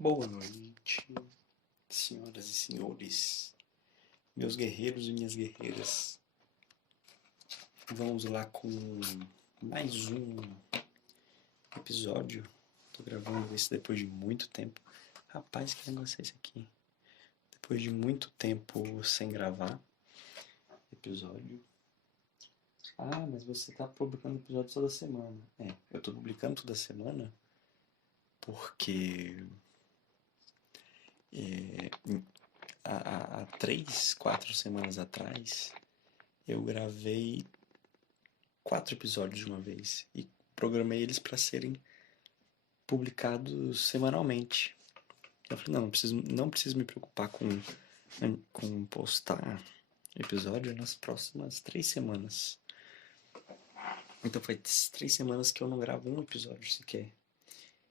Boa noite, senhoras e senhores, meus guerreiros e minhas guerreiras. Vamos lá com mais um episódio. Tô gravando esse depois de muito tempo. Rapaz, que negócio é esse aqui? Depois de muito tempo sem gravar episódio. Ah, mas você tá publicando episódio toda semana. Eu tô publicando toda semana porque há 3, 4 semanas atrás eu gravei 4 episódios de uma vez e programei eles para serem publicados semanalmente. Eu falei, não preciso me preocupar com postar episódio nas próximas 3 semanas. Então foi 3 semanas que eu não gravo um episódio sequer.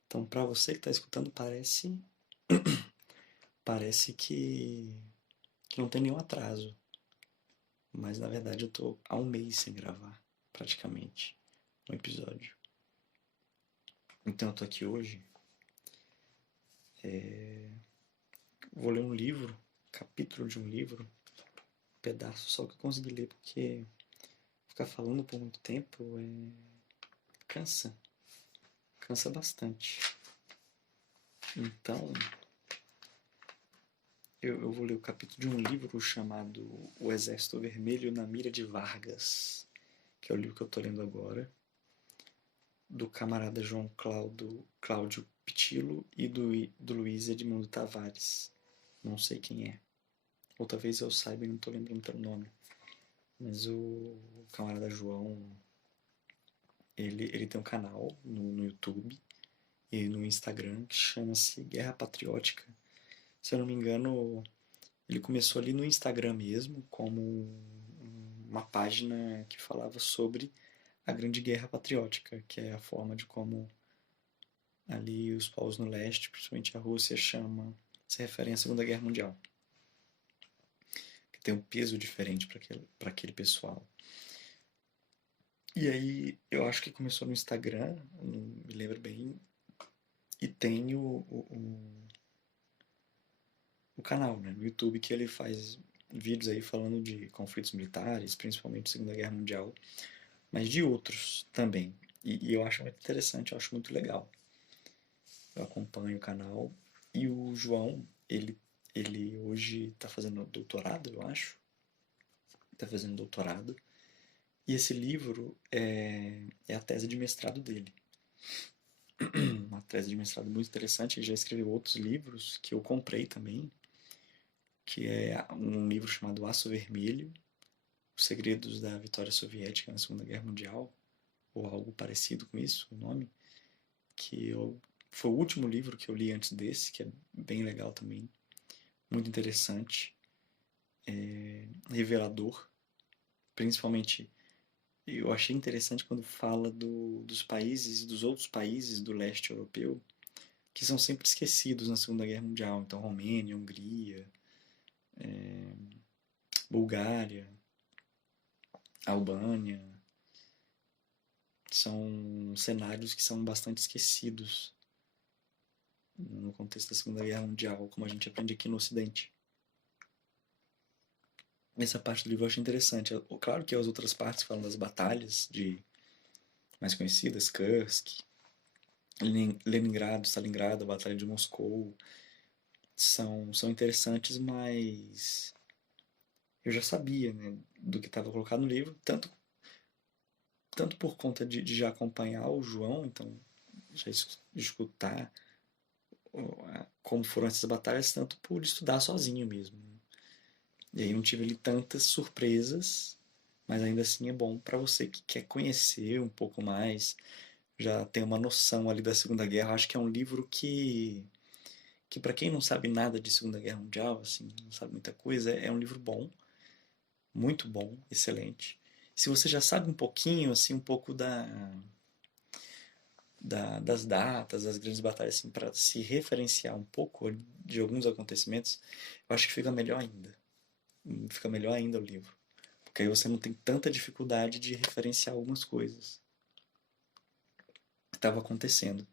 Então para você que está escutando parece que não tem nenhum atraso. Mas na verdade eu tô há um mês sem gravar, praticamente, um episódio. Então eu tô aqui hoje. Vou ler um livro, capítulo de um livro, pedaço só que eu consegui ler, porque ficar falando por muito tempo cansa bastante. Então, eu vou ler o capítulo de um livro chamado O Exército Vermelho na Mira de Vargas, que é o livro que eu estou lendo agora, do camarada João Cláudio Pitillo e do Luiz Edmundo Tavares. Não sei quem é. Ou talvez eu saiba e não estou lembrando pelo nome. Mas o camarada João, ele tem um canal no YouTube e no Instagram que chama-se Guerra Patriótica. Se eu não me engano, ele começou ali no Instagram mesmo, como uma página que falava sobre a Grande Guerra Patriótica, que é a forma de como ali os povos no leste, principalmente a Rússia, se referem à Segunda Guerra Mundial. Que tem um peso diferente para aquele pessoal. E aí, eu acho que começou no Instagram, não me lembro bem, e tem o canal, né, no YouTube, que ele faz vídeos aí falando de conflitos militares, principalmente Segunda Guerra Mundial, mas de outros também. E eu acho muito interessante, eu acho muito legal. Eu acompanho o canal e o João, ele hoje está fazendo doutorado, eu acho. Está fazendo doutorado. E esse livro é a tese de mestrado dele. Uma tese de mestrado muito interessante. Ele já escreveu outros livros que eu comprei também, que é um livro chamado Aço Vermelho, Os Segredos da Vitória Soviética na Segunda Guerra Mundial, ou algo parecido com isso, o nome, foi o último livro que eu li antes desse, que é bem legal também, muito interessante, revelador, principalmente eu achei interessante quando fala dos países, dos outros países do leste europeu, que são sempre esquecidos na Segunda Guerra Mundial. Então, Romênia, Hungria, Bulgária, Albânia, são cenários que são bastante esquecidos no contexto da Segunda Guerra Mundial, como a gente aprende aqui no Ocidente. Essa parte do livro eu achei interessante. Claro que as outras partes falam das batalhas mais conhecidas, Kursk, Leningrado, Stalingrado, a Batalha de Moscou, são interessantes, mas eu já sabia, né, do que estava colocado no livro, tanto por conta de já acompanhar o João, então já escutar como foram essas batalhas, tanto por estudar sozinho mesmo. E aí não tive ali tantas surpresas, mas ainda assim é bom para você que quer conhecer um pouco mais, já tem uma noção ali da Segunda Guerra. Eu acho que é um livro que para quem não sabe nada de Segunda Guerra Mundial, assim, não sabe muita coisa, é um livro bom, muito bom, excelente. Se você já sabe um pouquinho, assim, um pouco das datas, das grandes batalhas, assim, para se referenciar um pouco de alguns acontecimentos, eu acho que fica melhor ainda. Fica melhor ainda o livro. Porque aí você não tem tanta dificuldade de referenciar algumas coisas que estavam acontecendo.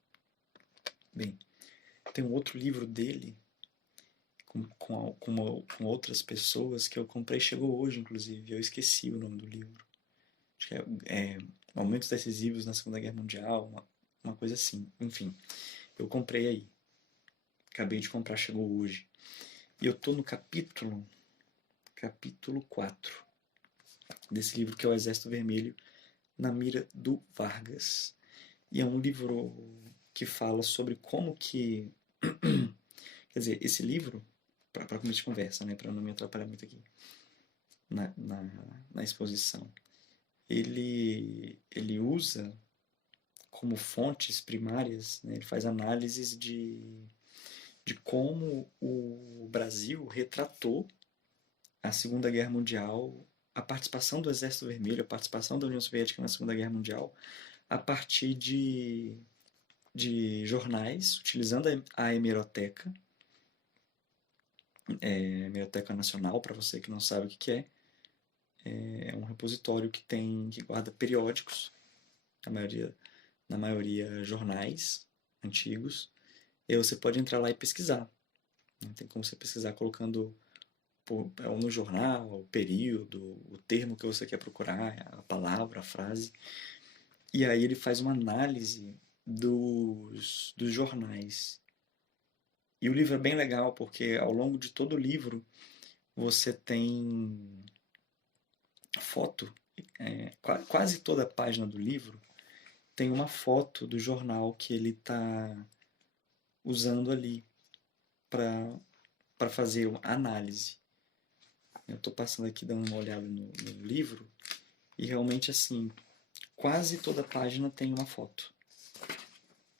Bem, tem um outro livro dele com outras pessoas que eu comprei, chegou hoje, inclusive. Eu esqueci o nome do livro. Acho que é Momentos Decisivos na Segunda Guerra Mundial, uma coisa assim. Enfim, eu comprei aí. Acabei de comprar, chegou hoje. E eu tô no capítulo 4 desse livro, que é O Exército Vermelho na Mira do Vargas. E é um livro que fala sobre como que... Quer dizer, esse livro, para começo de conversa, né, para não me atrapalhar muito aqui na exposição, ele usa como fontes primárias, né, ele faz análises de como o Brasil retratou a Segunda Guerra Mundial, a participação do Exército Vermelho, a participação da União Soviética na Segunda Guerra Mundial, a partir de jornais, utilizando a hemeroteca, Hemeroteca Nacional, para você que não sabe o que é um repositório que guarda periódicos, na maioria jornais antigos, e aí você pode entrar lá e pesquisar. Tem como você pesquisar colocando no jornal, o período, o termo que você quer procurar, a palavra, a frase. E aí ele faz uma análise dos jornais. E o livro é bem legal, porque ao longo de todo o livro você tem foto, quase toda a página do livro tem uma foto do jornal que ele está usando ali para fazer uma análise. Eu estou passando aqui dando uma olhada no livro e realmente assim, quase toda a página tem uma foto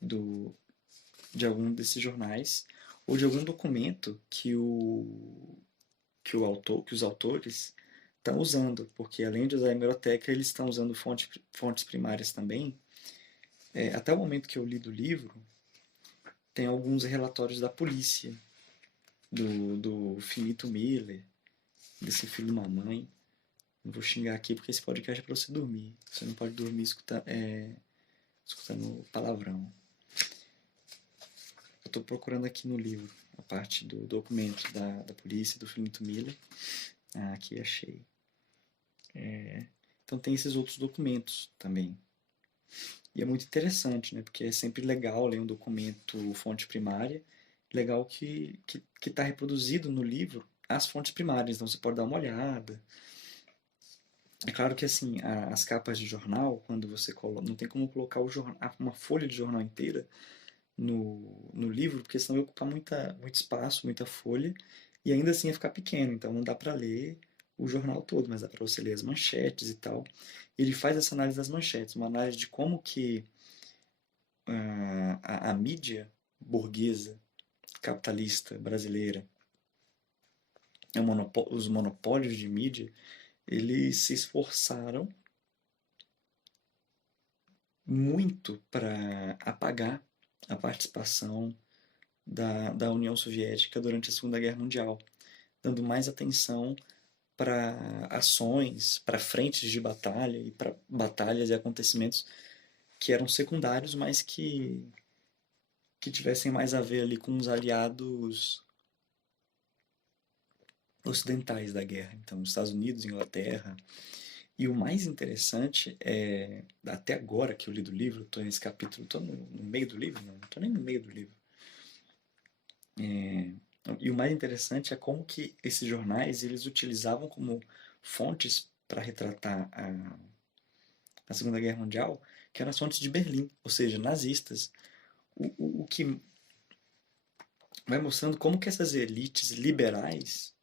de algum desses jornais ou de algum documento que os autores estão usando, porque além de usar a hemeroteca, eles estão usando fontes primárias também. Até o momento que eu li do livro, tem alguns relatórios da polícia, do Finito Miller, desse filho de uma mãe. Não vou xingar aqui porque esse podcast é para você dormir. Você não pode dormir escutando palavrão. Eu estou procurando aqui no livro a parte do documento da polícia, do Finito Miller. Aqui achei. Então tem esses outros documentos também. E é muito interessante, né? Porque é sempre legal ler um documento fonte primária. Legal que está reproduzido no livro as fontes primárias, então você pode dar uma olhada. É claro que assim, as capas de jornal, quando você coloca, não tem como colocar uma folha de jornal inteira no livro, porque senão ia ocupar muito espaço, muita folha, e ainda assim ia ficar pequeno, então não dá para ler o jornal todo, mas dá para você ler as manchetes e tal. Ele faz essa análise das manchetes, uma análise de como que a mídia burguesa, capitalista, brasileira, os monopólios de mídia, eles se esforçaram muito para apagar a participação da União Soviética durante a Segunda Guerra Mundial, dando mais atenção para ações, para frentes de batalha e para batalhas e acontecimentos que eram secundários, mas que tivessem mais a ver ali com os aliados ocidentais da guerra. Então, os Estados Unidos, Inglaterra. E o mais interessante é, até agora que eu li do livro, estou nesse capítulo, estou no meio do livro? Não estou nem no meio do livro. E o mais interessante é como que esses jornais eles utilizavam como fontes para retratar a Segunda Guerra Mundial, que eram as fontes de Berlim, ou seja, nazistas. O que vai mostrando como que essas elites liberais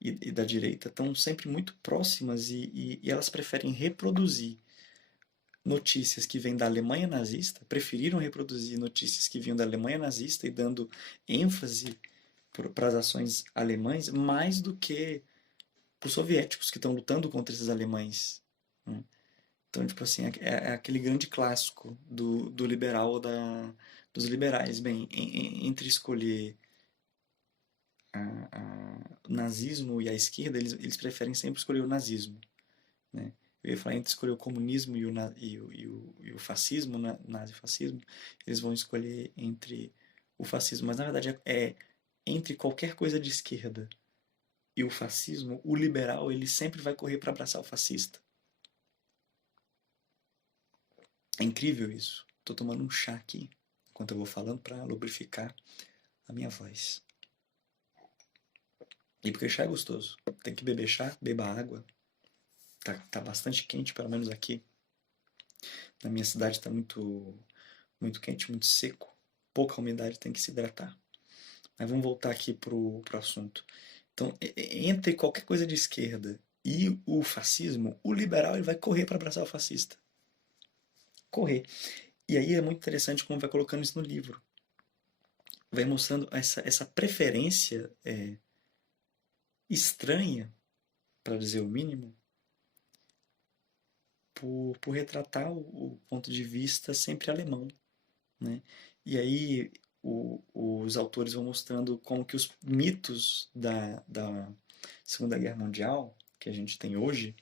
e da direita estão sempre muito próximas e elas preferem reproduzir notícias que vêm da Alemanha nazista, preferiram reproduzir notícias que vinham da Alemanha nazista e dando ênfase para as ações alemães mais do que para os soviéticos que estão lutando contra esses alemães. Né? Então, tipo assim, é aquele grande clássico do liberal, dos liberais. Bem, entre escolher o nazismo e a esquerda, eles preferem sempre escolher o nazismo. Né? Eu ia falar entre escolher o comunismo e o fascismo, nazifascismo, eles vão escolher entre o fascismo. Mas na verdade é entre qualquer coisa de esquerda e o fascismo, o liberal ele sempre vai correr para abraçar o fascista. É incrível isso. Tô tomando um chá aqui enquanto eu vou falando para lubrificar a minha voz. E porque chá é gostoso. Tem que beber chá, beba água. Tá bastante quente, pelo menos aqui. Na minha cidade tá muito quente, muito seco. Pouca umidade, tem que se hidratar. Mas vamos voltar aqui pro assunto. Então, entre qualquer coisa de esquerda e o fascismo, o liberal ele vai correr para abraçar o fascista. Correr. E aí é muito interessante como vai colocando isso no livro. Vai mostrando essa preferência estranha, para dizer o mínimo, por retratar o ponto de vista sempre alemão, né? E aí os autores vão mostrando como que os mitos da Segunda Guerra Mundial, que a gente tem hoje,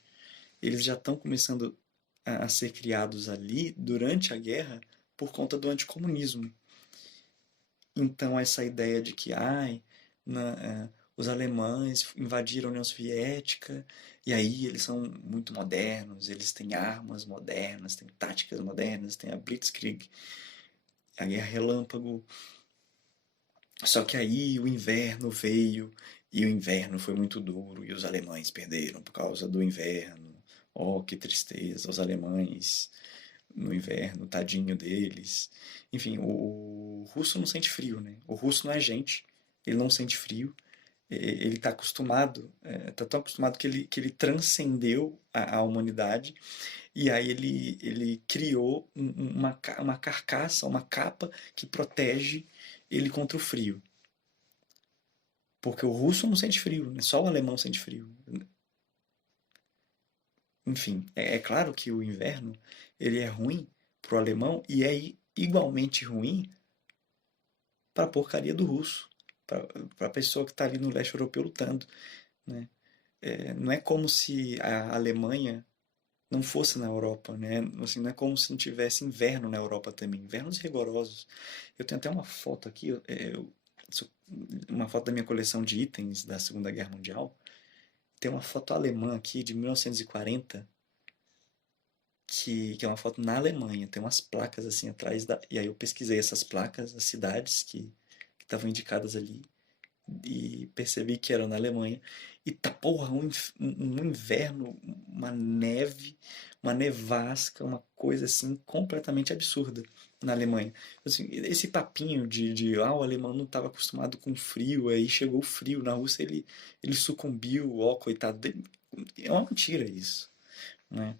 eles já estão começando a ser criados ali durante a guerra por conta do anticomunismo. Então essa ideia de que os alemães invadiram a União Soviética e aí eles são muito modernos, eles têm armas modernas, têm táticas modernas, têm a Blitzkrieg, a Guerra Relâmpago. Só que aí o inverno veio e o inverno foi muito duro e os alemães perderam por causa do inverno. Oh, que tristeza, os alemães no inverno, tadinho deles. Enfim, o russo não sente frio, né? O russo não é gente, ele não sente frio. Ele está acostumado, está tão acostumado que ele transcendeu a humanidade e aí ele criou uma carcaça, uma capa que protege ele contra o frio. Porque o russo não sente frio, né? Só o alemão sente frio. Enfim, é claro que o inverno ele é ruim para o alemão e é igualmente ruim para a porcaria do russo, para a pessoa que está ali no leste europeu lutando, né? Não é como se a Alemanha não fosse na Europa, né? Assim, não é como se não tivesse inverno na Europa também, invernos rigorosos. Eu tenho até uma foto aqui, uma foto da minha coleção de itens da Segunda Guerra Mundial. Tem uma foto alemã aqui de 1940, que é uma foto na Alemanha. Tem umas placas assim atrás e aí eu pesquisei essas placas, as cidades que estavam indicadas ali e percebi que eram na Alemanha. E tá, porra, um inverno, uma neve, uma nevasca, uma coisa assim completamente absurda na Alemanha. Assim, esse papinho de o alemão não estava acostumado com frio, aí chegou o frio. Na Rússia ele sucumbiu, ó, coitado dele. É uma mentira isso, né?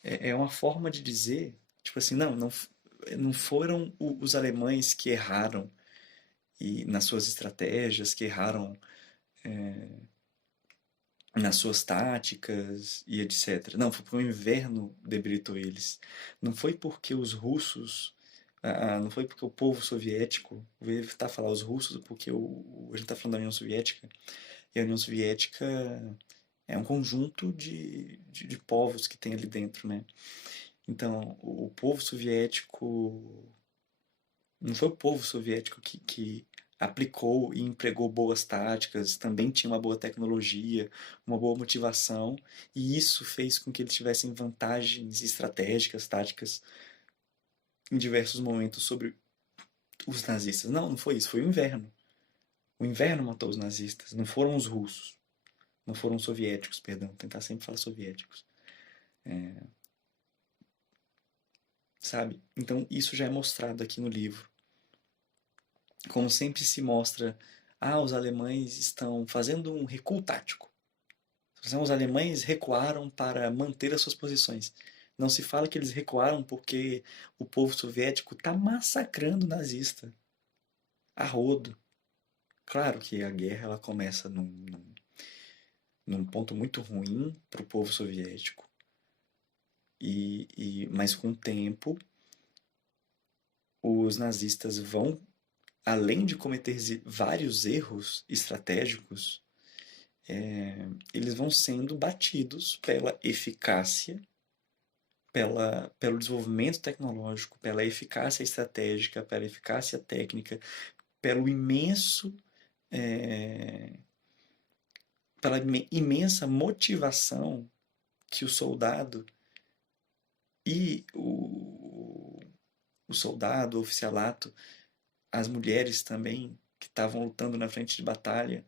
É uma forma de dizer, tipo assim, não foram os alemães que erraram e nas suas estratégias, que erraram nas suas táticas e etc. Não, foi porque o inverno debilitou eles. Não foi porque os russos, não foi porque o povo soviético, vou evitar falar os russos, porque a gente está falando da União Soviética, e a União Soviética é um conjunto de povos que tem ali dentro, né? Então, o povo soviético. Não foi o povo soviético que aplicou e empregou boas táticas, também tinha uma boa tecnologia, uma boa motivação, e isso fez com que eles tivessem vantagens estratégicas, táticas, em diversos momentos sobre os nazistas. Não foi isso, foi o inverno. O inverno matou os nazistas, não foram os russos, não foram os soviéticos, perdão, tentar sempre falar soviéticos. Sabe? Então isso já é mostrado aqui no livro. Como sempre se mostra, os alemães estão fazendo um recuo tático. Os alemães recuaram para manter as suas posições. Não se fala que eles recuaram porque o povo soviético está massacrando o nazista a rodo. Claro que a guerra ela começa num ponto muito ruim para o povo soviético, mas com o tempo os nazistas vão, além de cometer vários erros estratégicos, eles vão sendo batidos pela eficácia pelo desenvolvimento tecnológico, pela eficácia estratégica, pela eficácia técnica, pelo imenso, é, pela imensa motivação que o soldado e o soldado, o oficialato, as mulheres também que estavam lutando na frente de batalha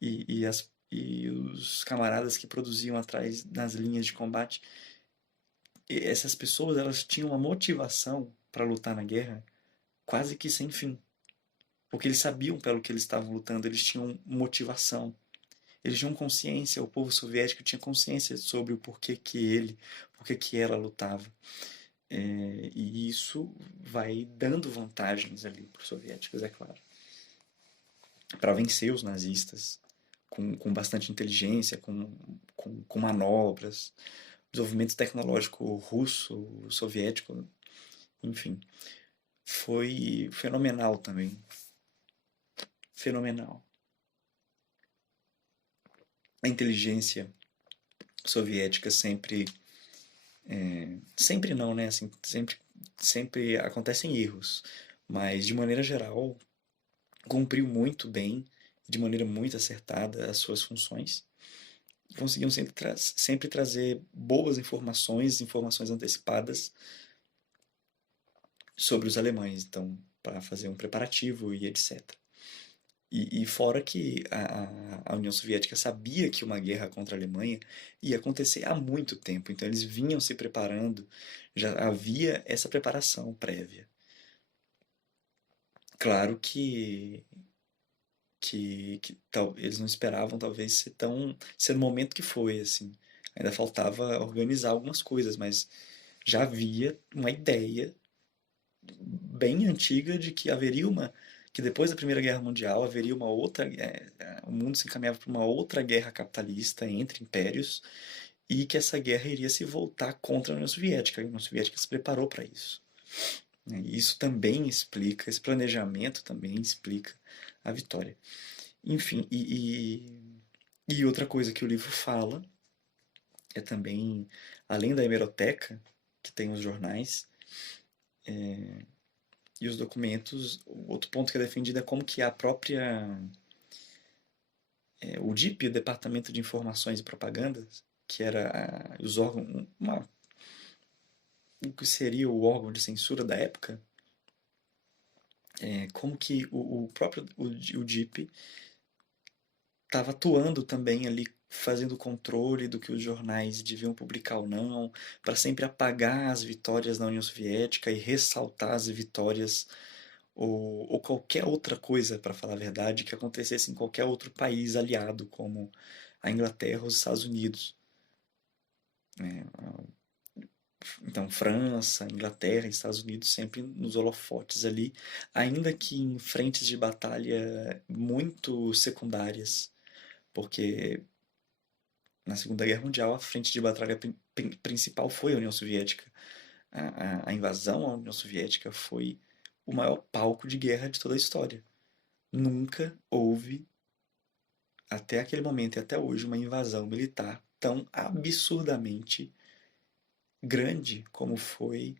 e os camaradas que produziam atrás nas linhas de combate, essas pessoas elas tinham uma motivação para lutar na guerra quase que sem fim, porque eles sabiam pelo que eles estavam lutando, eles tinham motivação, eles tinham consciência, o povo soviético tinha consciência sobre o porquê que ela lutava. E isso vai dando vantagens ali para os soviéticos, é claro, para vencer os nazistas com bastante inteligência, com manobras, desenvolvimento tecnológico russo, soviético, enfim, foi fenomenal também, fenomenal. A inteligência soviética sempre não, né? Assim, sempre acontecem erros, mas de maneira geral cumpriu muito bem, de maneira muito acertada as suas funções. Conseguiam sempre trazer boas informações, informações antecipadas sobre os alemães, então para fazer um preparativo e etc. E fora que a União Soviética sabia que uma guerra contra a Alemanha ia acontecer há muito tempo, então eles vinham se preparando, já havia essa preparação prévia. Claro que eles não esperavam talvez ser no momento que foi, assim. Ainda faltava organizar algumas coisas, mas já havia uma ideia bem antiga de que que depois da Primeira Guerra Mundial haveria uma outra, o mundo se encaminhava para uma outra guerra capitalista entre impérios e que essa guerra iria se voltar contra a União Soviética. A União Soviética se preparou para isso. E isso também explica, esse planejamento também explica a vitória. Enfim, e outra coisa que o livro fala é também, além da hemeroteca, que tem os jornais, e os documentos, o outro ponto que é defendido é como que a própria o DIP, o Departamento de Informações e Propagandas, que era os órgãos, o que seria o órgão de censura da época, como que o próprio o DIP estava atuando também ali, fazendo controle do que os jornais deviam publicar ou não, para sempre apagar as vitórias da União Soviética e ressaltar as vitórias ou qualquer outra coisa, para falar a verdade, que acontecesse em qualquer outro país aliado, como a Inglaterra ou os Estados Unidos. Então, França, Inglaterra e Estados Unidos sempre nos holofotes ali, ainda que em frentes de batalha muito secundárias, porque na Segunda Guerra Mundial a frente de batalha principal foi a União Soviética. A invasão à União Soviética foi o maior palco de guerra de toda a história. Nunca houve, até aquele momento e até hoje, uma invasão militar tão absurdamente grande como foi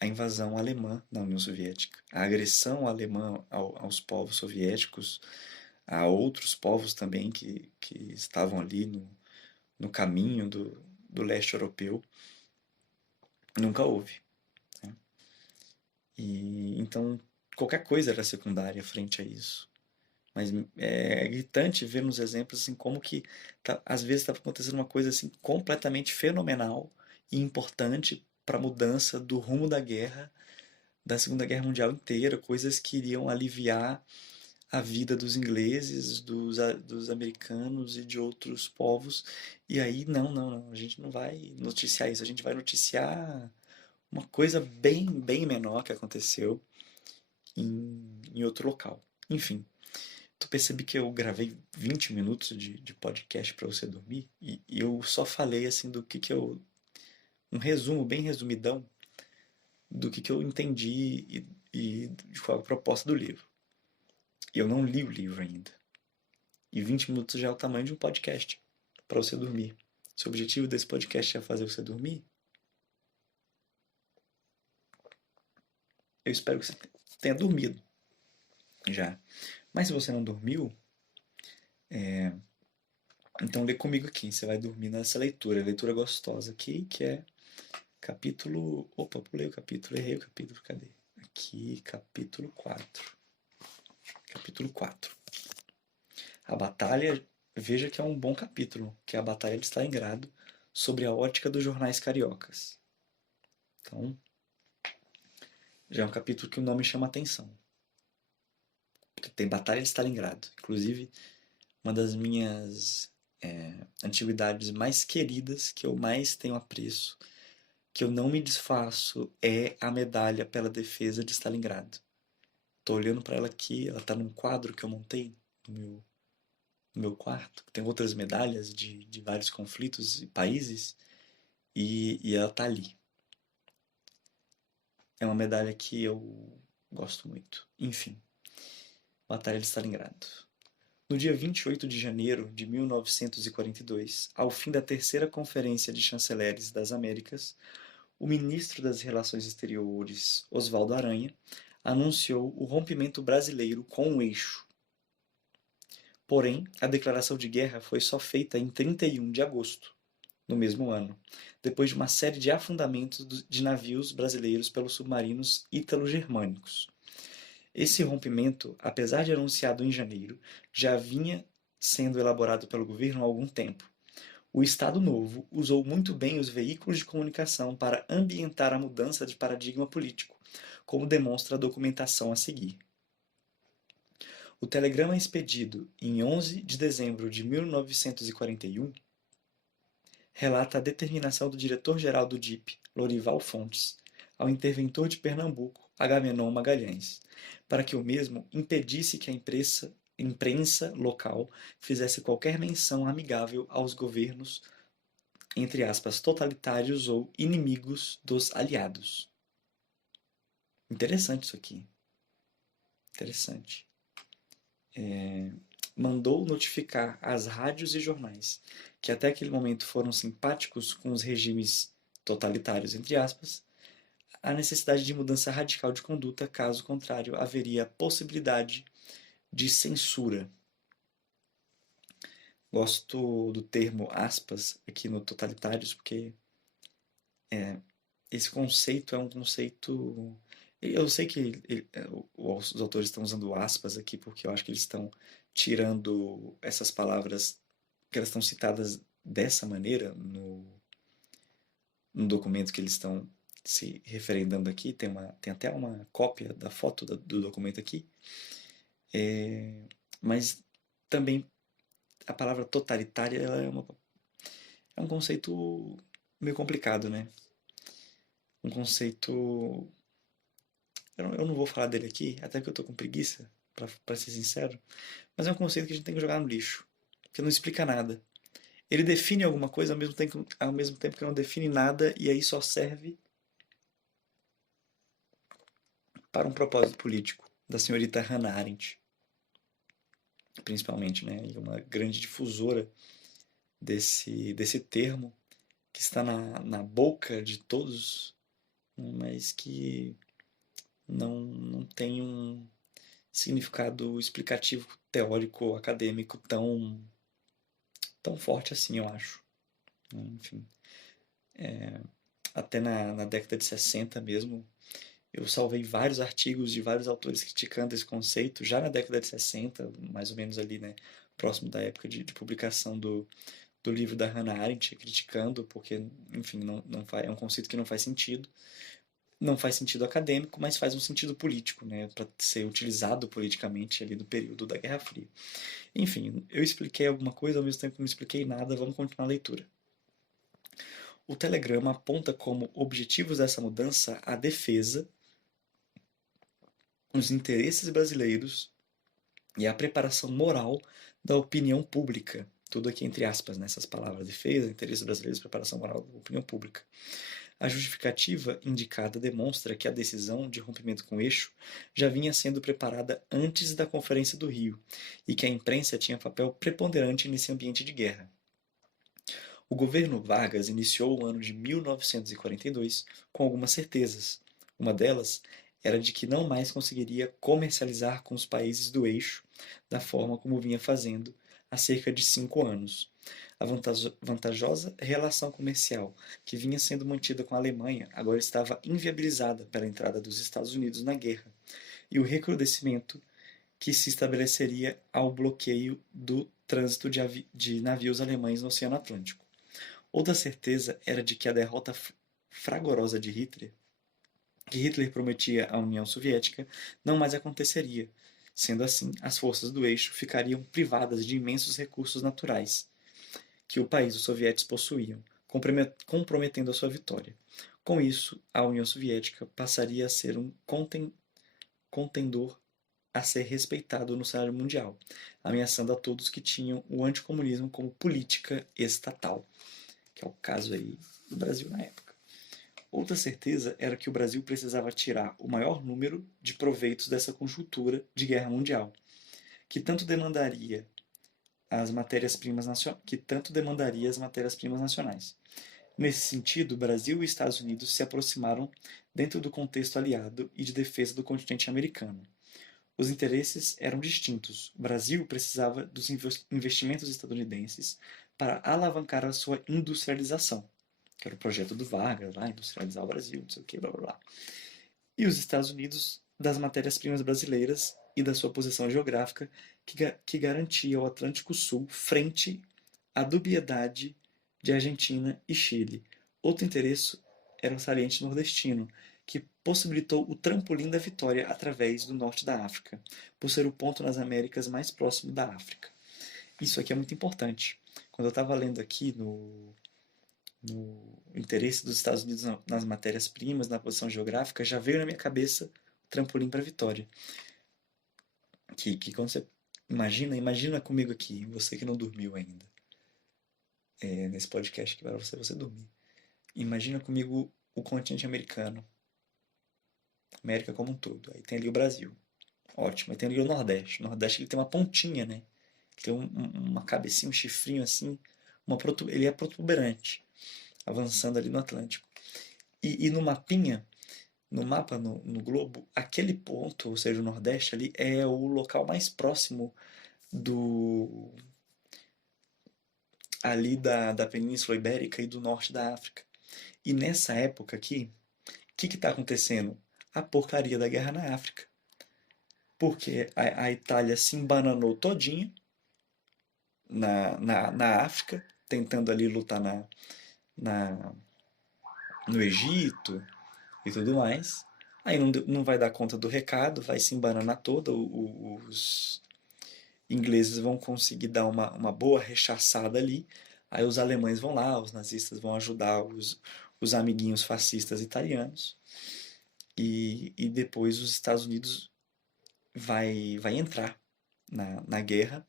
a invasão alemã na União Soviética. A agressão alemã aos povos soviéticos, a outros povos também que estavam ali no caminho do leste europeu, nunca houve. Né? E então qualquer coisa era secundária frente a isso. Mas é gritante ver nos exemplos assim como que às vezes estava acontecendo uma coisa assim completamente fenomenal e importante para a mudança do rumo da guerra, da Segunda Guerra Mundial inteira, coisas que iriam aliviar a vida dos ingleses, dos americanos e de outros povos. E aí, não, a gente não vai noticiar isso, a gente vai noticiar uma coisa bem menor que aconteceu em outro local. Enfim, tu percebe que eu gravei 20 minutos de podcast para você dormir e eu só falei assim do que eu. Um resumo bem resumidão do que eu entendi e de qual é a proposta do livro. E eu não li o livro ainda. E 20 minutos já é o tamanho de um podcast para você dormir. Se o objetivo desse podcast é fazer você dormir, Eu espero que você tenha dormido já. Mas se você não dormiu, então lê comigo aqui. Você vai dormir nessa leitura gostosa aqui, que é capítulo. Opa, pulei o capítulo, errei o capítulo, cadê? Aqui, capítulo 4. Capítulo 4. A batalha, veja que é um bom capítulo, que é a Batalha de Stalingrado, sobre a ótica dos jornais cariocas. Então, já é um capítulo que o nome chama atenção. Porque tem Batalha de Stalingrado. Inclusive, uma das minhas antiguidades mais queridas, que eu mais tenho apreço, que eu não me desfaço, é a medalha pela defesa de Stalingrado. Tô olhando para ela aqui, ela tá num quadro que eu montei no meu quarto. Tem outras medalhas de vários conflitos e países, e ela tá ali. É uma medalha que eu gosto muito. Enfim, Batalha de Stalingrado. No dia 28 de janeiro de 1942, ao fim da terceira Conferência de Chanceleres das Américas, o ministro das Relações Exteriores, Oswaldo Aranha, anunciou o rompimento brasileiro com o eixo. Porém, a declaração de guerra foi só feita em 31 de agosto, no mesmo ano, depois de uma série de afundamentos de navios brasileiros pelos submarinos ítalo-germânicos. Esse rompimento, apesar de anunciado em janeiro, já vinha sendo elaborado pelo governo há algum tempo. O Estado Novo usou muito bem os veículos de comunicação para ambientar a mudança de paradigma político, como demonstra a documentação a seguir. O telegrama expedido em 11 de dezembro de 1941 relata a determinação do diretor-geral do DIP, Lorival Fontes, ao interventor de Pernambuco, Agamenon Magalhães, para que o mesmo impedisse que a imprensa local fizesse qualquer menção amigável aos governos, entre aspas, totalitários ou inimigos dos aliados. Interessante isso aqui. Interessante. Mandou notificar às rádios e jornais que até aquele momento foram simpáticos com os regimes totalitários, entre aspas, a necessidade de mudança radical de conduta, caso contrário, haveria a possibilidade de censura. Gosto do termo aspas aqui no totalitários, porque esse conceito é um conceito. Eu sei que os autores estão usando aspas aqui porque eu acho que eles estão tirando essas palavras que elas estão citadas dessa maneira no documento que eles estão se referendando aqui. Tem até uma cópia da foto do documento aqui. Mas também a palavra totalitária ela é um conceito meio complicado, né? Um conceito. Eu não vou falar dele aqui, até que eu tô com preguiça, pra ser sincero. Mas é um conceito que a gente tem que jogar no lixo, que não explica nada. Ele define alguma coisa ao mesmo tempo que não define nada, e aí só serve para um propósito político, da senhorita Hannah Arendt, principalmente, né? E uma grande difusora desse termo, que está na boca de todos, mas que não tem um significado explicativo, teórico, acadêmico tão forte assim, eu acho. Enfim, até na década de 60 mesmo, eu salvei vários artigos de vários autores criticando esse conceito, já na década de 60, mais ou menos ali, né, próximo da época de publicação do livro da Hannah Arendt, criticando, porque, enfim, é um conceito que não faz sentido. Não faz sentido acadêmico, mas faz um sentido político, né, para ser utilizado politicamente ali no período da Guerra Fria. Enfim, eu expliquei alguma coisa, ao mesmo tempo que não expliquei nada, vamos continuar a leitura. O telegrama aponta como objetivos dessa mudança a defesa, os interesses brasileiros e a preparação moral da opinião pública. Tudo aqui entre aspas, nessas palavras: defesa, interesses brasileiros, preparação moral da opinião pública. A justificativa indicada demonstra que a decisão de rompimento com o eixo já vinha sendo preparada antes da Conferência do Rio e que a imprensa tinha papel preponderante nesse ambiente de guerra. O governo Vargas iniciou o ano de 1942 com algumas certezas. Uma delas era de que não mais conseguiria comercializar com os países do eixo da forma como vinha fazendo há cerca de 5 anos. A vantajosa relação comercial que vinha sendo mantida com a Alemanha agora estava inviabilizada pela entrada dos Estados Unidos na guerra e o recrudescimento que se estabeleceria ao bloqueio do trânsito de navios alemães no Oceano Atlântico. Outra certeza era de que a derrota fragorosa de Hitler, que Hitler prometia à União Soviética, não mais aconteceria. Sendo assim, as forças do eixo ficariam privadas de imensos recursos naturais que o país os soviéticos possuíam, comprometendo a sua vitória. Com isso, a União Soviética passaria a ser um contendor a ser respeitado no cenário mundial, ameaçando a todos que tinham o anticomunismo como política estatal, que é o caso aí do Brasil na época. Outra certeza era que o Brasil precisava tirar o maior número de proveitos dessa conjuntura de guerra mundial, que tanto demandaria as matérias-primas nacionais. Nesse sentido, o Brasil e os Estados Unidos se aproximaram dentro do contexto aliado e de defesa do continente americano. Os interesses eram distintos. O Brasil precisava dos investimentos estadunidenses para alavancar a sua industrialização, que era o projeto do Vargas, lá, industrializar o Brasil, não sei o que, blá blá blá. E os Estados Unidos das matérias-primas brasileiras e da sua posição geográfica que garantia o Atlântico Sul frente à dubiedade de Argentina e Chile. Outro interesse era o saliente nordestino, que possibilitou o trampolim da vitória através do norte da África, por ser o ponto nas Américas mais próximo da África. Isso aqui é muito importante. Quando eu estava lendo aqui no interesse dos Estados Unidos nas matérias-primas, na posição geográfica, já veio na minha cabeça o trampolim para a vitória. Que quando você imagina comigo aqui, você que não dormiu ainda, nesse podcast que para você dormir. Imagina comigo o continente americano, América como um todo. Aí tem ali o Brasil, ótimo. Aí tem ali o Nordeste. O Nordeste ele tem uma pontinha, né? Tem uma cabecinha, um chifrinho assim, ele é protuberante, avançando ali no Atlântico. E no mapinha, no mapa, no globo, aquele ponto, ou seja, o Nordeste ali, é o local mais próximo ali da Península Ibérica e do norte da África. E nessa época aqui, o que está acontecendo? A porcaria da guerra na África. Porque a Itália se embananou todinha na África, tentando ali lutar no Egito e tudo mais. Aí não vai dar conta do recado, vai se embananar toda, os ingleses vão conseguir dar uma boa rechaçada ali, aí os alemães vão lá, os nazistas vão ajudar os amiguinhos fascistas italianos, e depois os Estados Unidos vai entrar na guerra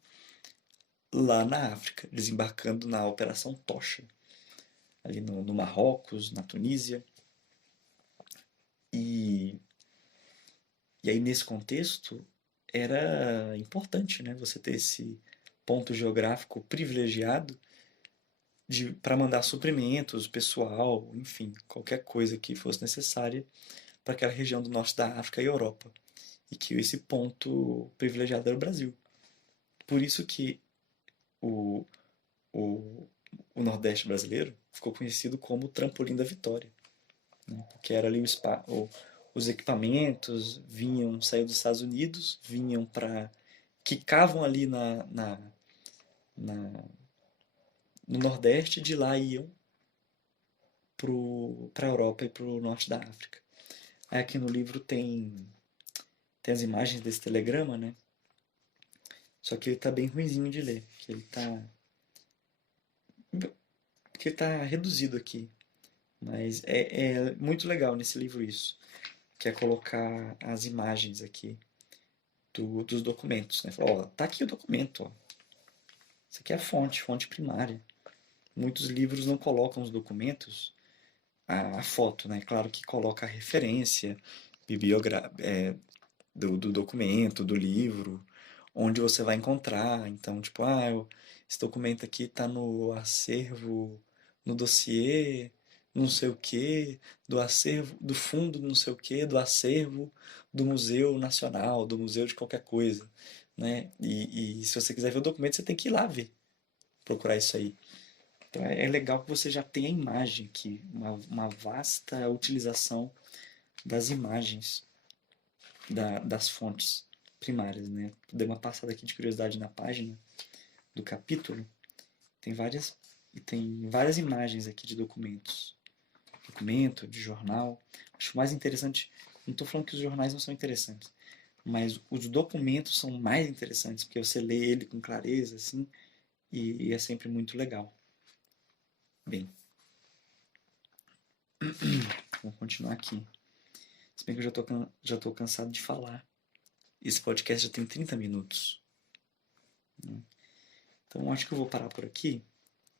lá na África, desembarcando na Operação Tocha, ali no Marrocos, na Tunísia. E aí, nesse contexto, era importante, né, você ter esse ponto geográfico privilegiado para mandar suprimentos, pessoal, enfim, qualquer coisa que fosse necessária para aquela região do norte da África e Europa. E que esse ponto privilegiado era o Brasil. Por isso que o, o, o Nordeste brasileiro ficou conhecido como o trampolim da vitória, né? Porque era ali os equipamentos saíam dos Estados Unidos, quicavam ali no Nordeste, de lá iam para a Europa e para o norte da África. Aí aqui no livro tem as imagens desse telegrama, né? Só que ele tá bem ruinzinho de ler, que ele tá reduzido aqui. Mas é muito legal nesse livro isso, que é colocar as imagens aqui dos documentos, né? Fala, ó, tá aqui o documento, ó. Isso aqui é a fonte primária. Muitos livros não colocam os documentos, a foto, né? Claro que coloca a referência do documento, do livro, onde você vai encontrar. Então, tipo, esse documento aqui está no acervo, no dossiê não sei o quê, do acervo, do fundo não sei o quê, do acervo do Museu Nacional, do museu de qualquer coisa, né? E se você quiser ver o documento, você tem que ir lá ver, procurar isso aí. Então é legal que você já tenha a imagem aqui, uma vasta utilização das imagens das fontes primárias, né? Dei uma passada aqui de curiosidade na página do capítulo, tem várias imagens aqui de documentos. Documento, de jornal. Acho mais interessante, não estou falando que os jornais não são interessantes, mas os documentos são mais interessantes, porque você lê ele com clareza, assim, e é sempre muito legal. Bem, vamos continuar aqui. Se bem que eu já tô cansado de falar. Esse podcast já tem 30 minutos. Né? Então acho que eu vou parar por aqui.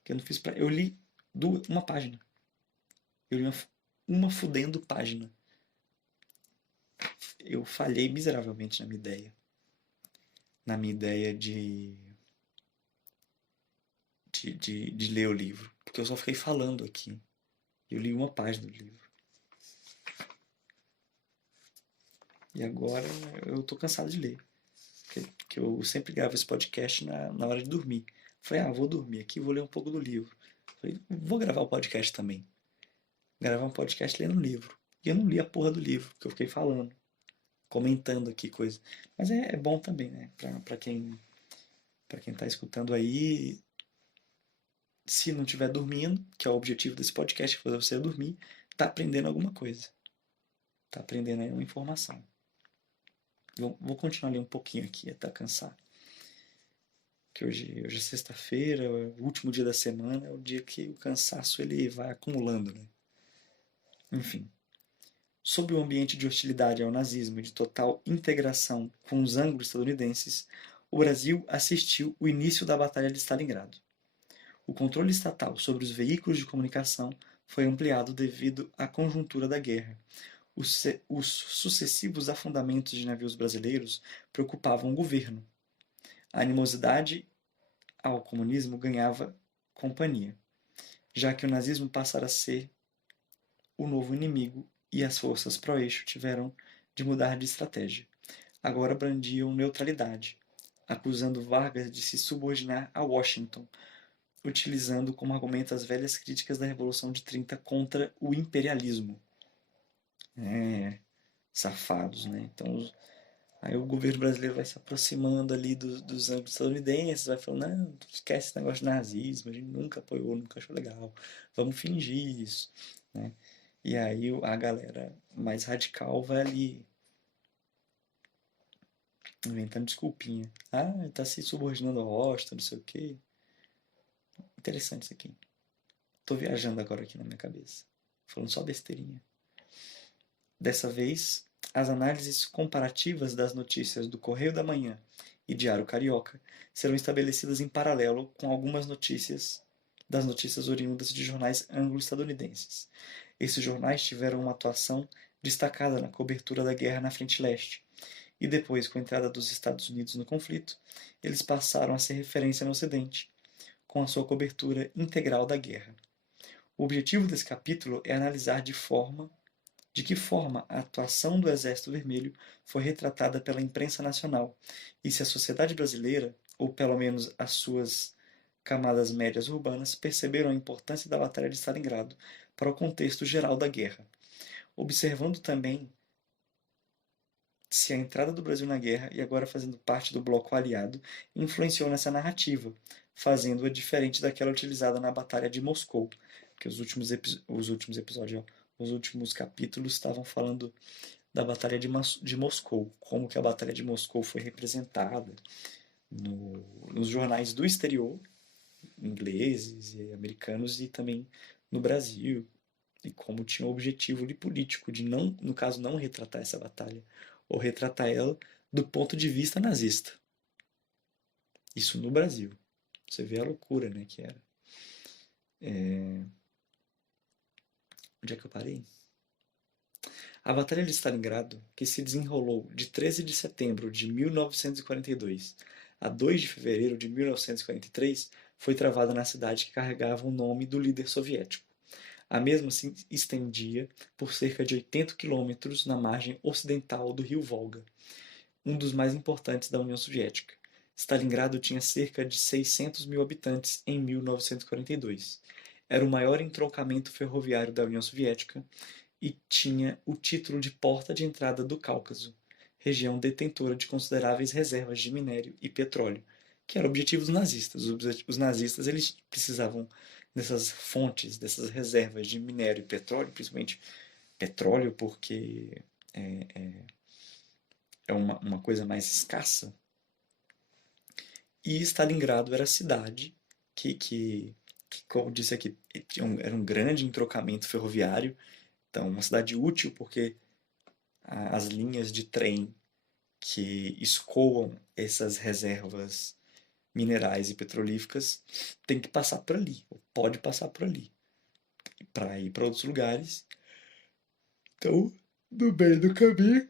Que eu não fiz pra... Eu li uma página. Eu li uma fudendo página. Eu falhei miseravelmente na minha ideia. Na minha ideia de ler o livro. Porque eu só fiquei falando aqui. Eu li uma página do livro. E agora eu tô cansado de ler. Que eu sempre gravo esse podcast na hora de dormir. Falei, vou dormir aqui, vou ler um pouco do livro. Falei, vou gravar o podcast também. Gravar um podcast lendo um livro. E eu não li a porra do livro, porque eu fiquei falando. Comentando aqui coisa. Mas é bom também, né? Pra quem tá escutando aí, se não estiver dormindo, que é o objetivo desse podcast, fazer você dormir, tá aprendendo alguma coisa. Tá aprendendo aí uma informação. Vou continuar ali um pouquinho aqui, até cansar. Que hoje é sexta-feira, é o último dia da semana, é o dia que o cansaço ele vai acumulando, né? Enfim. Sob o ambiente de hostilidade ao nazismo e de total integração com os anglo-estadunidenses, o Brasil assistiu o início da Batalha de Stalingrado. O controle estatal sobre os veículos de comunicação foi ampliado devido à conjuntura da guerra. Os sucessivos afundamentos de navios brasileiros preocupavam o governo. A animosidade ao comunismo ganhava companhia, já que o nazismo passara a ser o novo inimigo e as forças pró-eixo tiveram de mudar de estratégia. Agora brandiam neutralidade, acusando Vargas de se subordinar a Washington, utilizando como argumento as velhas críticas da Revolução de 30 contra o imperialismo. Safados, né? Então, aí o governo brasileiro vai se aproximando ali dos estadunidenses, vai falando, não, esquece esse negócio de nazismo, a gente nunca apoiou, nunca achou legal, vamos fingir isso, né? E aí a galera mais radical vai ali inventando desculpinha. Tá se subordinando ao Washington, não sei o quê. Interessante isso aqui. Tô viajando agora aqui na minha cabeça. Falando só besteirinha. Dessa vez, as análises comparativas das notícias do Correio da Manhã e Diário Carioca serão estabelecidas em paralelo com algumas das notícias oriundas de jornais anglo-estadunidenses. Esses jornais tiveram uma atuação destacada na cobertura da guerra na Frente Leste, e depois, com a entrada dos Estados Unidos no conflito, eles passaram a ser referência no Ocidente, com a sua cobertura integral da guerra. O objetivo desse capítulo é analisar de que forma a atuação do Exército Vermelho foi retratada pela imprensa nacional e se a sociedade brasileira, ou pelo menos as suas camadas médias urbanas, perceberam a importância da Batalha de Stalingrado para o contexto geral da guerra, observando também se a entrada do Brasil na guerra, e agora fazendo parte do bloco aliado, influenciou nessa narrativa, fazendo-a diferente daquela utilizada na Batalha de Moscou, que os últimos episódios, os últimos capítulos estavam falando da Batalha de Moscou, como que a Batalha de Moscou foi representada nos jornais do exterior, ingleses e americanos, e também no Brasil, e como tinha o objetivo político de não, no caso, não retratar essa batalha, ou retratar ela do ponto de vista nazista. Isso no Brasil. Você vê a loucura, né, que era. Onde é que eu parei? A Batalha de Stalingrado, que se desenrolou de 13 de setembro de 1942 a 2 de fevereiro de 1943, foi travada na cidade que carregava o nome do líder soviético. A mesma se estendia por cerca de 80 quilômetros na margem ocidental do rio Volga, um dos mais importantes da União Soviética. Stalingrado tinha cerca de 600 mil habitantes em 1942. Era o maior entroncamento ferroviário da União Soviética e tinha o título de porta de entrada do Cáucaso, região detentora de consideráveis reservas de minério e petróleo, que era o objetivo dos nazistas. Os nazistas eles precisavam dessas fontes, dessas reservas de minério e petróleo, principalmente petróleo, porque é uma coisa mais escassa. E Stalingrado era a cidade que como disse aqui, era um grande entrocamento ferroviário, então uma cidade útil porque as linhas de trem que escoam essas reservas minerais e petrolíferas tem que passar por ali, ou pode passar por ali, para ir para outros lugares. Então, no meio do caminho,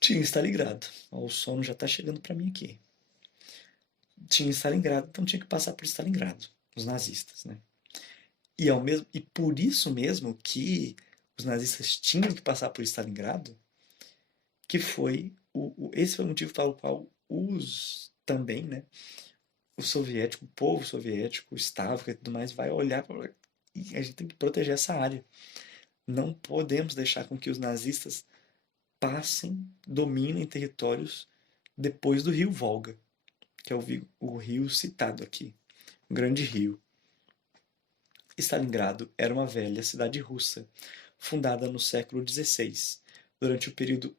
tinha Stalingrado. O sono já está chegando para mim aqui. Tinha Stalingrado, então tinha que passar por Stalingrado, os nazistas, né? E por isso mesmo que os nazistas tinham que passar por Stalingrado, que foi esse foi o motivo pelo qual também, né, o povo soviético, o Stavka e tudo mais, vai olhar para e a gente tem que proteger essa área. Não podemos deixar com que os nazistas passem, dominem territórios depois do rio Volga, que é o rio citado aqui, um grande rio. Stalingrado era uma velha cidade russa, fundada no século XVI. Durante o período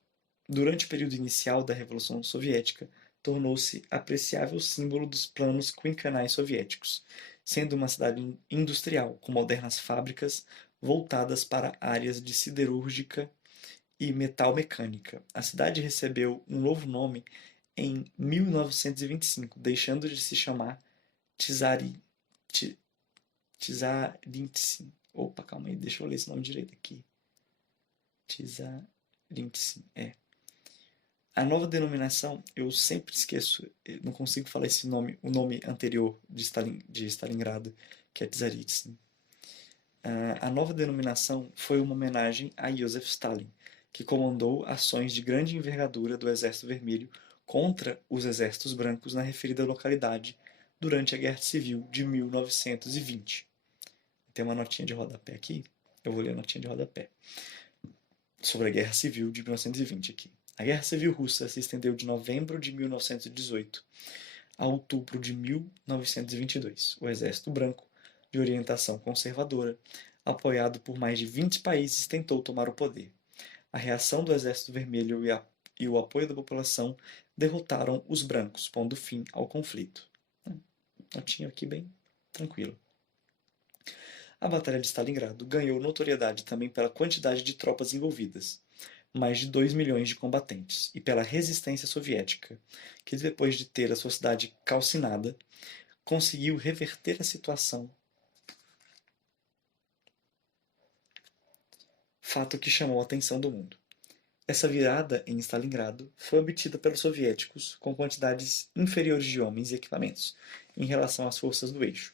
inicial da Revolução Soviética, tornou-se apreciável símbolo dos planos quinquenais soviéticos, sendo uma cidade industrial, com modernas fábricas voltadas para áreas de siderúrgica e metal-mecânica. A cidade recebeu um novo nome em 1925, deixando de se chamar Tsaritsyn. Opa, calma aí, deixa eu ler esse nome direito aqui. Tsaritsyn, A nova denominação, eu sempre esqueço, eu não consigo falar esse nome, o nome anterior de Stalingrado, que é Tsaritsyn. A nova denominação foi uma homenagem a Joseph Stalin, que comandou ações de grande envergadura do Exército Vermelho contra os exércitos brancos na referida localidade durante a Guerra Civil de 1920. Tem uma notinha de rodapé aqui, eu vou ler a notinha de rodapé sobre a Guerra Civil de 1920 aqui. A Guerra Civil Russa se estendeu de novembro de 1918 a outubro de 1922. O Exército Branco, de orientação conservadora, apoiado por mais de 20 países, tentou tomar o poder. A reação do Exército Vermelho e o apoio da população derrotaram os brancos, pondo fim ao conflito. Notinha aqui bem tranquilo. A Batalha de Stalingrado ganhou notoriedade também pela quantidade de tropas envolvidas, mais de 2 milhões de combatentes, e pela resistência soviética, que depois de ter a sua cidade calcinada, conseguiu reverter a situação. Fato que chamou a atenção do mundo. Essa virada em Stalingrado foi obtida pelos soviéticos com quantidades inferiores de homens e equipamentos em relação às forças do eixo,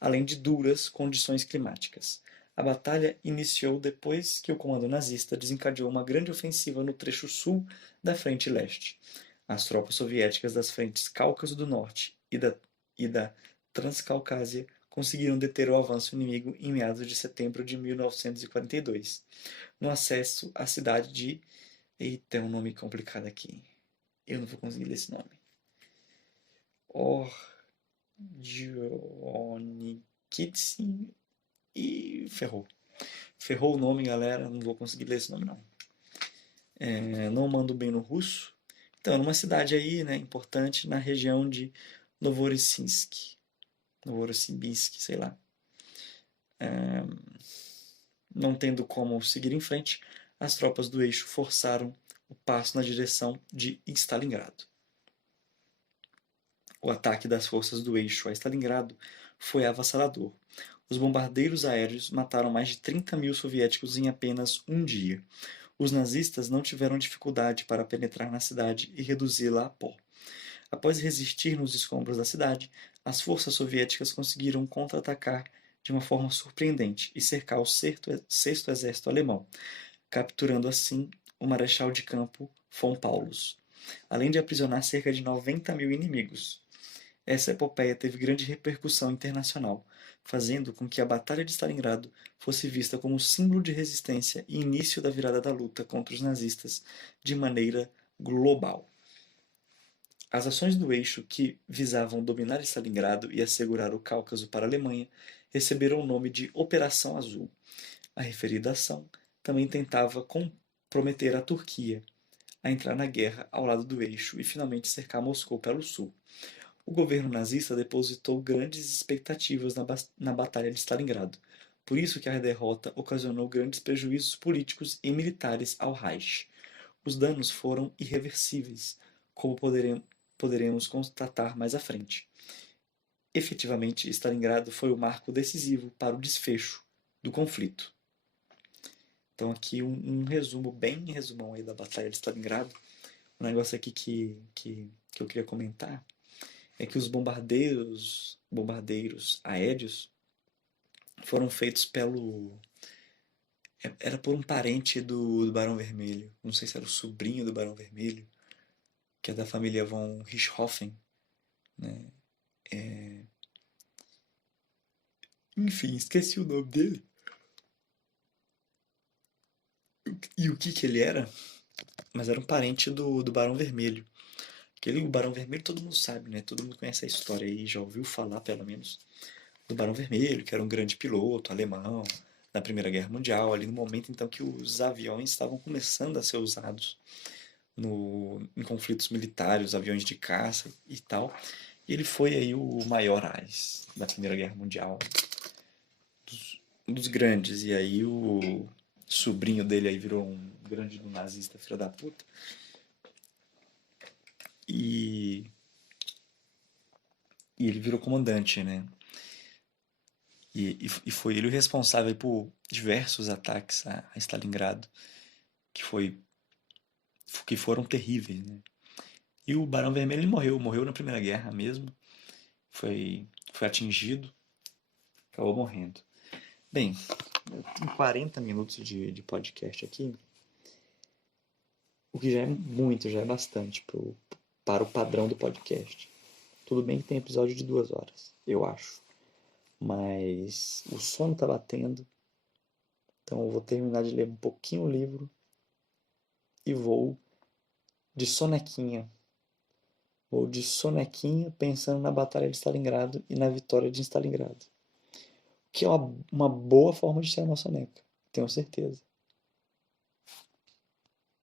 além de duras condições climáticas. A batalha iniciou depois que o comando nazista desencadeou uma grande ofensiva no trecho sul da frente leste. As tropas soviéticas das frentes Cáucaso do Norte e da Transcaucásia conseguiram deter o avanço inimigo em meados de setembro de 1942, no acesso à cidade de... Eita, é um nome complicado aqui. Eu não vou conseguir ler esse nome. Orjonikidze e ferrou. Ferrou o nome, galera. Não vou conseguir ler esse nome, não. Não mando bem no russo. Então, numa cidade aí, né, importante, na região de Novorossiysk, sei lá. Não tendo como seguir em frente, as tropas do eixo forçaram o passo na direção de Stalingrado. O ataque das forças do eixo a Stalingrado foi avassalador. Os bombardeiros aéreos mataram mais de 30 mil soviéticos em apenas um dia. Os nazistas não tiveram dificuldade para penetrar na cidade e reduzi-la a pó. Após resistir nos escombros da cidade, as forças soviéticas conseguiram contra-atacar de uma forma surpreendente e cercar o sexto exército alemão, capturando assim o marechal de campo von Paulus, além de aprisionar cerca de 90.000 inimigos. Essa epopeia teve grande repercussão internacional, fazendo com que a Batalha de Stalingrado fosse vista como símbolo de resistência e início da virada da luta contra os nazistas de maneira global. As ações do eixo que visavam dominar Stalingrado e assegurar o Cáucaso para a Alemanha receberam o nome de Operação Azul. A referida ação também tentava comprometer a Turquia a entrar na guerra ao lado do eixo e finalmente cercar Moscou pelo sul. O governo nazista depositou grandes expectativas na Batalha de Stalingrado, por isso que a derrota ocasionou grandes prejuízos políticos e militares ao Reich. Os danos foram irreversíveis, como poderemos constatar mais à frente. Efetivamente, Stalingrado foi o marco decisivo para o desfecho do conflito. Então aqui um resumo, bem resumão aí da Batalha de Stalingrado. Um negócio aqui que eu queria comentar é que os bombardeiros aéreos foram feitos era por um parente do Barão Vermelho. Não sei se era o sobrinho do Barão Vermelho, que é da família von Richthofen, né? Enfim, esqueci o nome dele. E o que ele era, mas era um parente do Barão Vermelho. O Barão Vermelho todo mundo sabe, né? Todo mundo conhece a história aí, já ouviu falar pelo menos do Barão Vermelho, que era um grande piloto alemão na Primeira Guerra Mundial, ali no momento então que os aviões estavam começando a ser usados em conflitos militares, aviões de caça e tal. E ele foi aí o maior ás da Primeira Guerra Mundial, um dos grandes. E aí o sobrinho dele aí virou um grande nazista, filho da puta. E ele virou comandante, né? E foi ele o responsável por diversos ataques a Stalingrado, que foram terríveis, né? E o Barão Vermelho ele morreu na Primeira Guerra mesmo, foi atingido, acabou morrendo. Bem, tem 40 minutos de podcast aqui, o que já é muito, já é bastante para o padrão do podcast. Tudo bem que tem episódio de 2 horas, eu acho. Mas o sono tá batendo, então eu vou terminar de ler um pouquinho o livro e vou de sonequinha. Vou de sonequinha pensando na Batalha de Stalingrado e na vitória de Stalingrado. Que é uma boa forma de ser uma soneca, tenho certeza.